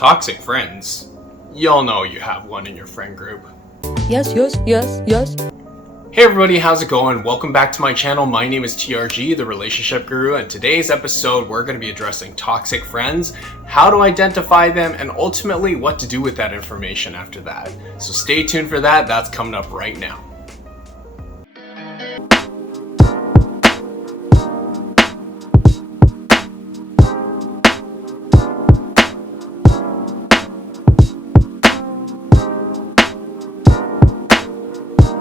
Toxic friends. Y'all know you have one in your friend group. Yes. Hey everybody, how's it going? Welcome back to my channel. My name is TRG, the Relationship Guru, and today's episode we're going to be addressing toxic friends, how to identify them, and ultimately what to do with that information after that. So stay tuned for that. That's coming up right now.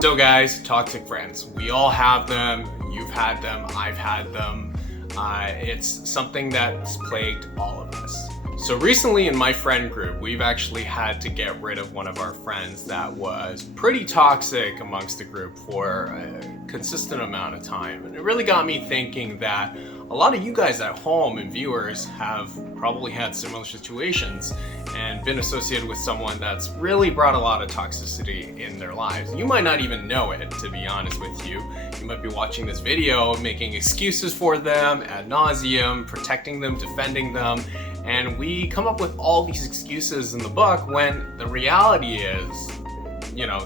So guys, toxic friends, we all have them. You've had them, I've had them. It's something that's plagued all of us. So recently in my friend group, we've actually had to get rid of one of our friends that was pretty toxic amongst the group for a consistent amount of time. And it really got me thinking that a lot of you guys at home and viewers have probably had similar situations and been associated with someone that's really brought a lot of toxicity in their lives. You might not even know it, to be honest with you. You might be watching this video, making excuses for them ad nauseum, protecting them, defending them, and we come up with all these excuses in the book when the reality is,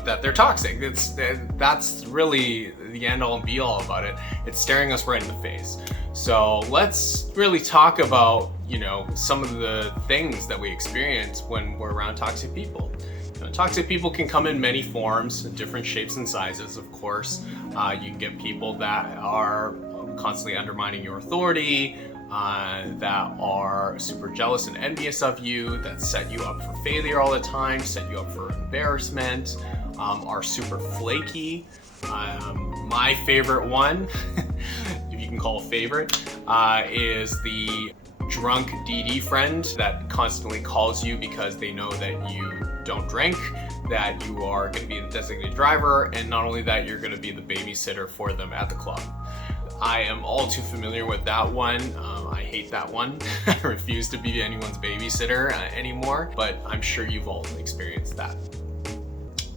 that they're toxic. That's really the end all and be all about it. It's staring us right in the face. So let's really talk about, some of the things that we experience when we're around toxic people. Toxic people can come in many forms, different shapes and sizes, of course. You can get people that are constantly undermining your authority, that are super jealous and envious of you, that set you up for failure all the time, set you up for embarrassment, are super flaky. My favorite one, if you can call a favorite, is the drunk DD friend that constantly calls you because they know that you don't drink, that you are going to be the designated driver, and not only that, you're going to be the babysitter for them at the club. I am all too familiar with that one. I hate that one. I refuse to be anyone's babysitter anymore, but I'm sure you've all experienced that.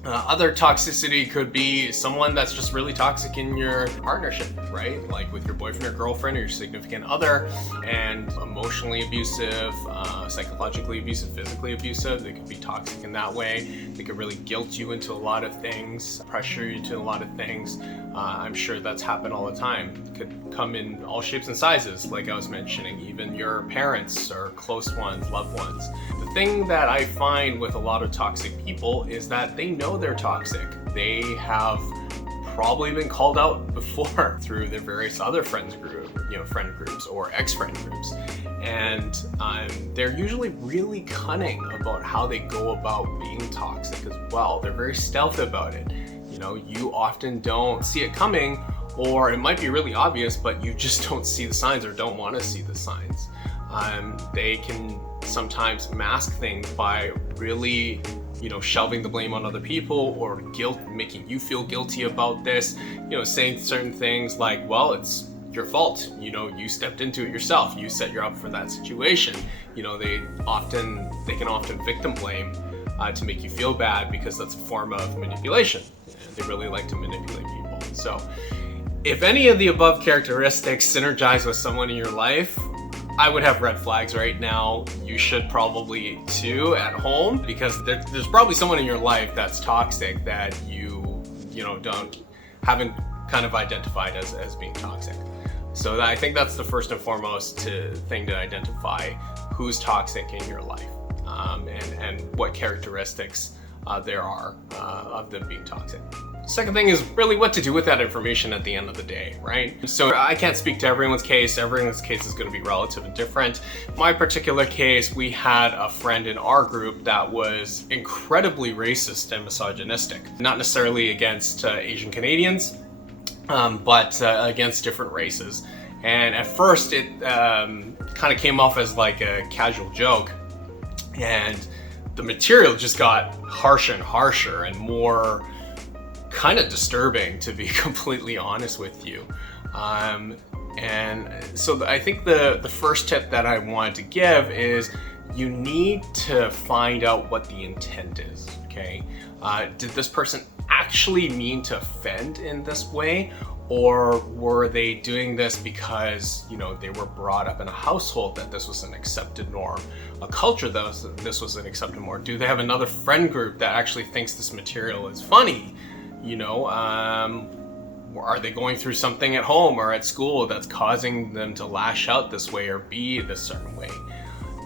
Other toxicity could be someone that's just really toxic in your partnership, right? Like with your boyfriend or girlfriend or your significant other, and emotionally abusive, psychologically abusive, physically abusive. They could be toxic in that way. They could really guilt you into a lot of things, pressure you to a lot of things. I'm sure that's happened all the time. It could come in all shapes and sizes, like I was mentioning, even your parents or close ones, loved ones. The thing that I find with a lot of toxic people is that they know they're toxic. They have probably been called out before through their various other friend groups or ex-friend groups. And they're usually really cunning about how they go about being toxic as well. They're very stealth about it. You often don't see it coming, or it might be really obvious, but you just don't see the signs or don't want to see the signs. They can sometimes mask things by really shelving the blame on other people, or making you feel guilty about this, saying certain things like, well, it's your fault, you stepped into it yourself, you set you up for that situation. They can often victim blame to make you feel bad, because that's a form of manipulation. They really like to manipulate people. So if any of the above characteristics synergize with someone in your life, I would have red flags right now. You should probably too at home, because there's probably someone in your life that's toxic that you haven't kind of identified as being toxic. So I think that's the first and foremost thing to identify who's toxic in your life, and what characteristics there are of them being toxic. Second thing is really what to do with that information at the end of the day, right? So I can't speak to everyone's case. Everyone's case is going to be relative and different. My particular case, we had a friend in our group that was incredibly racist and misogynistic. Not necessarily against Asian Canadians, but against different races. And at first it kind of came off as like a casual joke, and the material just got harsher and harsher and more kind of disturbing, to be completely honest with you. And so I think the first tip that I wanted to give is you need to find out what the intent is, okay? Did this person actually mean to offend in this way? Or were they doing this because, they were brought up in a household that this was an accepted norm, a culture that this was an accepted norm? Do they have another friend group that actually thinks this material is funny? Are they going through something at home or at school that's causing them to lash out this way or be this certain way?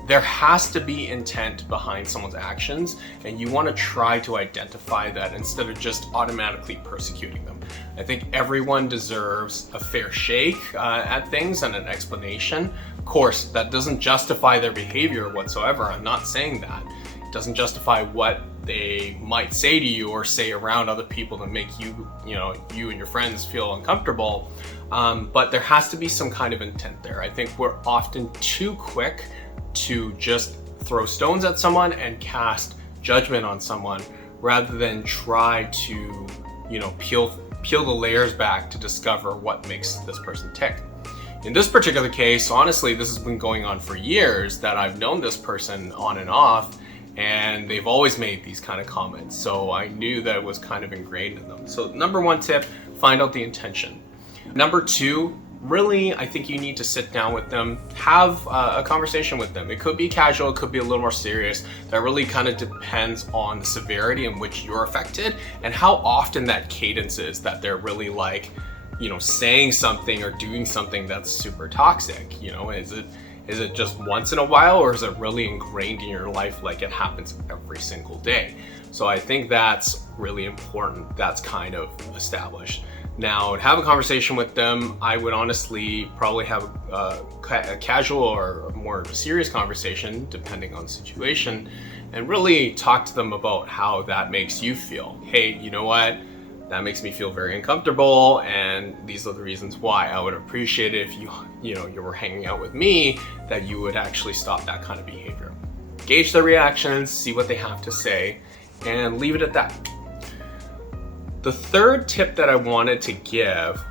There has to be intent behind someone's actions, and you want to try to identify that instead of just automatically persecuting them. I think everyone deserves a fair shake at things and an explanation. Of course, that doesn't justify their behavior whatsoever. I'm not saying that. It doesn't justify what they might say to you or say around other people to make you and your friends feel uncomfortable. But there has to be some kind of intent there. I think we're often too quick to just throw stones at someone and cast judgment on someone rather than try to, peel the layers back to discover what makes this person tick. In this particular case, honestly, this has been going on for years that I've known this person on and off, and they've always made these kind of comments. So I knew that it was kind of ingrained in them. So number one tip, find out the intention. Number two, really, I think you need to sit down with them, have a conversation with them. It could be casual, it could be a little more serious. That really kind of depends on the severity in which you're affected and how often that cadence is that they're really saying something or doing something that's super toxic. Is it just once in a while, or is it really ingrained in your life like it happens every single day? So I think that's really important. That's kind of established. Now, to have a conversation with them, I would honestly probably have a casual or more serious conversation, depending on the situation, and really talk to them about how that makes you feel. Hey, you know what? That makes me feel very uncomfortable, and these are the reasons why. I would appreciate it if you were hanging out with me, that you would actually stop that kind of behavior. Gauge their reactions, see what they have to say, and leave it at that. The third tip that I wanted to give,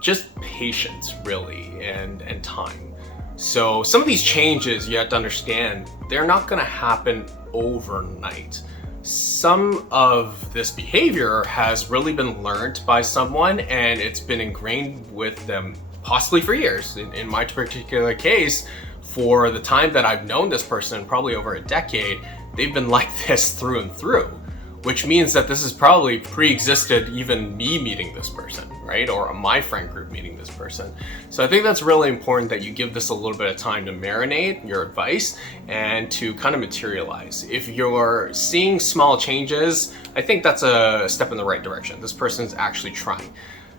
just patience really, and time. So some of these changes, you have to understand, they're not gonna happen overnight. Some of this behavior has really been learned by someone, and it's been ingrained with them possibly for years. In my particular case, for the time that I've known this person, probably over a decade, they've been like this through and through. Which means that this has probably pre-existed even me meeting this person, right? Or my friend group meeting this person. So I think that's really important that you give this a little bit of time to marinate your advice and to kind of materialize. If you're seeing small changes, I think that's a step in the right direction. This person's actually trying.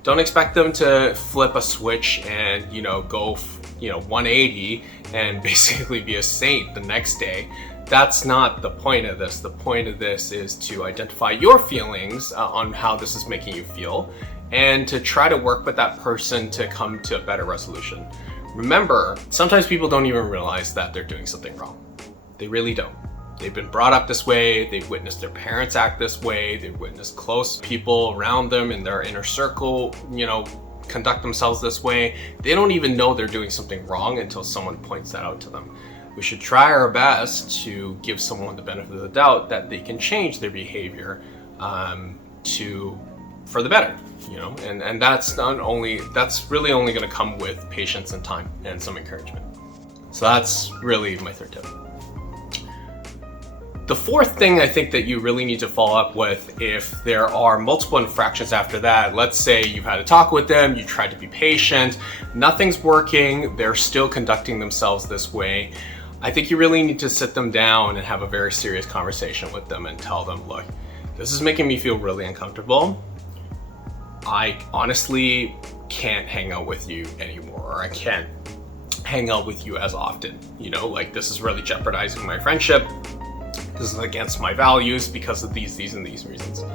Don't expect them to flip a switch and, go 180 and basically be a saint the next day. That's not the point of this. The point of this is to identify your feelings on how this is making you feel and to try to work with that person to come to a better resolution. Remember, sometimes people don't even realize that they're doing something wrong. They really don't. They've been brought up this way, they've witnessed their parents act this way, they've witnessed close people around them in their inner circle, conduct themselves this way. They don't even know they're doing something wrong until someone points that out to them. We should try our best to give someone the benefit of the doubt that they can change their behavior for the better, and that's really only going to come with patience and time and some encouragement. So that's really my third tip. The fourth thing I think that you really need to follow up with, if there are multiple infractions after that, let's say you've had a talk with them, you tried to be patient, nothing's working, they're still conducting themselves this way, I think you really need to sit them down and have a very serious conversation with them and tell them, look, this is making me feel really uncomfortable. I honestly can't hang out with you anymore, or I can't hang out with you as often. This is really jeopardizing my friendship. This is against my values because of these and these reasons.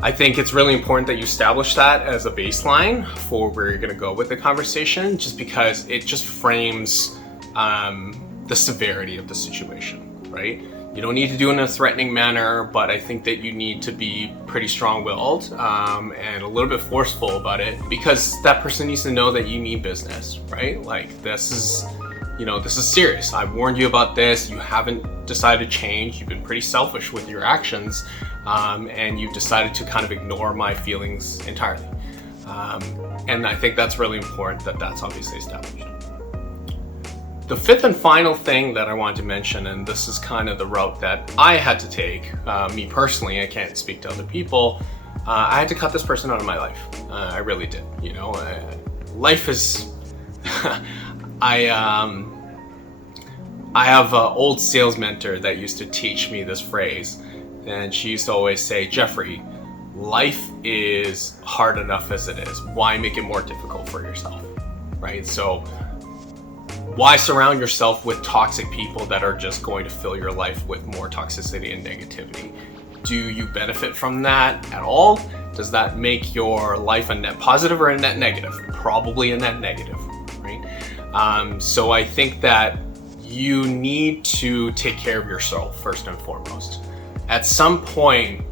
I think it's really important that you establish that as a baseline for where you're gonna go with the conversation, just because it just frames the severity of the situation, right? You don't need to do it in a threatening manner, but I think that you need to be pretty strong-willed and a little bit forceful about it, because that person needs to know that you mean business, right? This is serious. I've warned you about this. You haven't decided to change. You've been pretty selfish with your actions, and you've decided to kind of ignore my feelings entirely. And I think that's really important that that's obviously established. The fifth and final thing that I wanted to mention, and this is kind of the route that I had to take, me personally, I can't speak to other people, I had to cut this person out of my life. I really did. Life is, I have an old sales mentor that used to teach me this phrase, and she used to always say, Jeffrey, life is hard enough as it is. Why make it more difficult for yourself, right? So why surround yourself with toxic people that are just going to fill your life with more toxicity and negativity? Do you benefit from that at all? Does that make your life a net positive or a net negative? Probably a net negative, right? So I think that you need to take care of yourself first and foremost. At some point,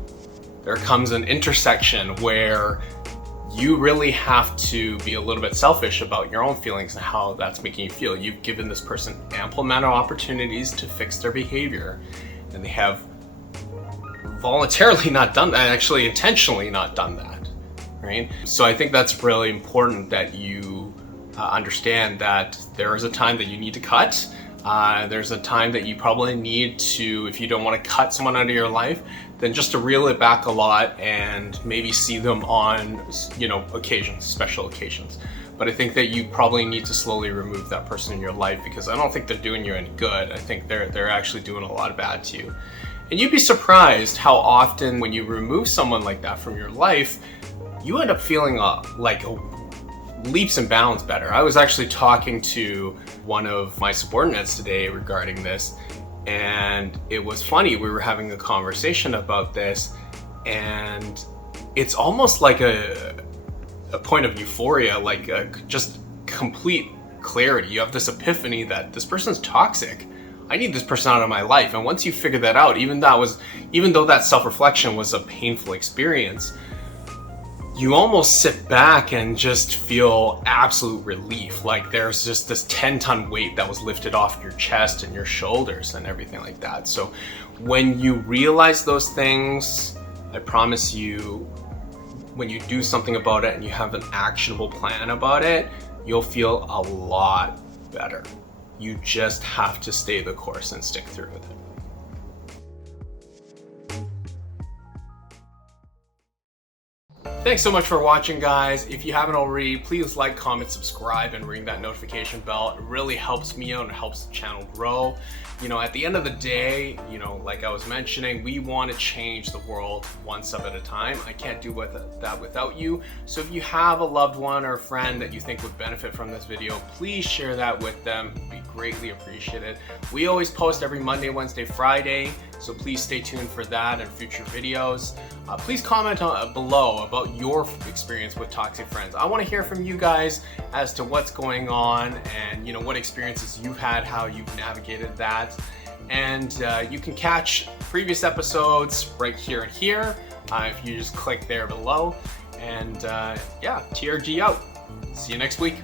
there comes an intersection where you really have to be a little bit selfish about your own feelings and how that's making you feel. You've given this person ample amount of opportunities to fix their behavior, and they have voluntarily not done that, actually intentionally not done that, right? So I think that's really important that you understand that there is a time that you need to cut. There's a time that you probably need to, if you don't want to cut someone out of your life, then just to reel it back a lot and maybe see them on, occasions, special occasions. But I think that you probably need to slowly remove that person in your life, because I don't think they're doing you any good. I think they're actually doing a lot of bad to you. And you'd be surprised how often when you remove someone like that from your life, you end up feeling like leaps and bounds better. I was actually talking to one of my subordinates today regarding this, and it was funny. We were having a conversation about this, and it's almost like a point of euphoria, like just complete clarity. You have this epiphany that this person's toxic. I need this person out of my life. And once you figure that out, even though that self-reflection was a painful experience, you almost sit back and just feel absolute relief. Like there's just this 10-ton weight that was lifted off your chest and your shoulders and everything like that. So when you realize those things, I promise you, when you do something about it and you have an actionable plan about it, you'll feel a lot better. You just have to stay the course and stick through with it. Thanks so much for watching, guys. If you haven't already, please like, comment, subscribe, and ring that notification bell. It really helps me out and helps the channel grow. At the end of the day, like I was mentioning, we want to change the world one sub at a time. I can't do that without you. So if you have a loved one or a friend that you think would benefit from this video, please share that with them. It'd be greatly appreciated. We always post every Monday, Wednesday, Friday, so please stay tuned for that and future videos. Please comment below about your experience with toxic friends. I want to hear from you guys as to what's going on and what experiences you've had, how you've navigated that. And you can catch previous episodes right here and here if you just click there below. And yeah, TRG out. See you next week.